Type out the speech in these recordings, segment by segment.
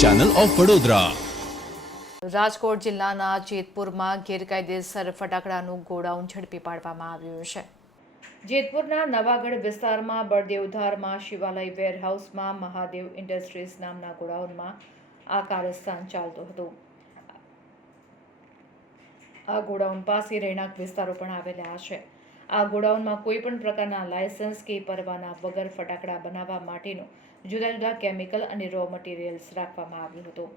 Channel of Vadodara Rajkot જિલ્લાના જેતપુરમાં ગેરકાયદેસર ફટાકડાનું ગોડાઉન ઝડપી પાડવામાં આવ્યું છે. જેતપુરના નવાગઢ વિસ્તારમાં બળદેવધારમાં શિવાલય વેરહાઉસમાં મહાદેવ ઇન્ડસ્ટ્રીઝ નામના ગોડાઉનમાં આ કાર્યસ્થાન ચાલતું હતું. આ ગોડાઉન પાસે રહેણાંક વિસ્તારો પણ આવેલા છે. આ ગોડાઉનમાં કોઈ પણ પ્રકારના લાયસન્સ કે પરવાના વગર ફટાકડા બનાવવા માટેનું જુદા જુદા કેમિકલ અને રો મટીરિયલ્સ રાખવામાં આવ્યું હતું.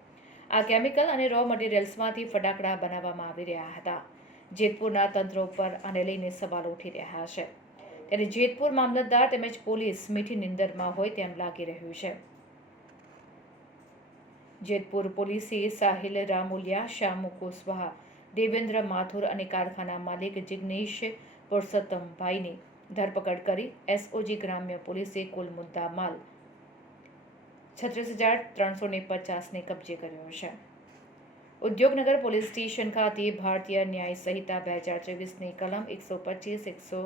આ કેમિકલ અને રો મટીરિયલ્સમાંથી ફટાકડા બનાવવામાં આવી રહ્યા હતા. જેતપુરના તંત્ર ઉપર આને લઈને સવાલ ઉઠી રહ્યા છે. ત્યારે જેતપુર મામલતદાર તેમજ પોલીસ મીઠી નિંદરમાં હોય તેમ લાગી રહ્યું છે. જેતપુર પોલીસે સાહિલ રામુલિયા શ્યામુ કુશવાહા દેવેન્દ્ર માથુર અને કારખાના માલિક જિગ્નેશ પુરુષોત્તમભાઈની ધરપકડ કરી એસઓજી ગ્રામ્ય પોલીસે કુલ મુદ્દા માલ છત્રીસ હજાર ત્રણસો ને પચાસને કબજે કર્યો છે. ઉદ્યોગનગર પોલીસ સ્ટેશન ખાતે ભારતીય ન્યાય સંહિતા બે હજાર ત્રેવીસની કલમ એકસો પચીસ, એકસો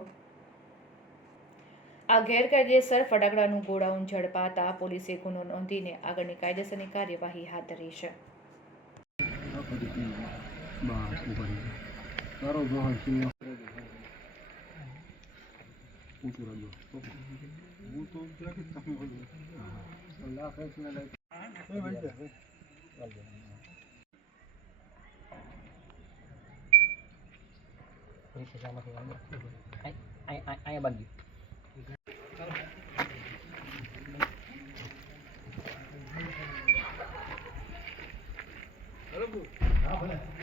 આ ગેરકાયદેસર ફટાકડાનું ગોડાઉન ઝડપાતા પોલીસે ગુનો નોંધીને આગળની કાયદેસરની કાર્યવાહી હાથ ધરી છે. પૂછી રહ્યો હું તો અહીંયા બાંધ્યું હા ભલે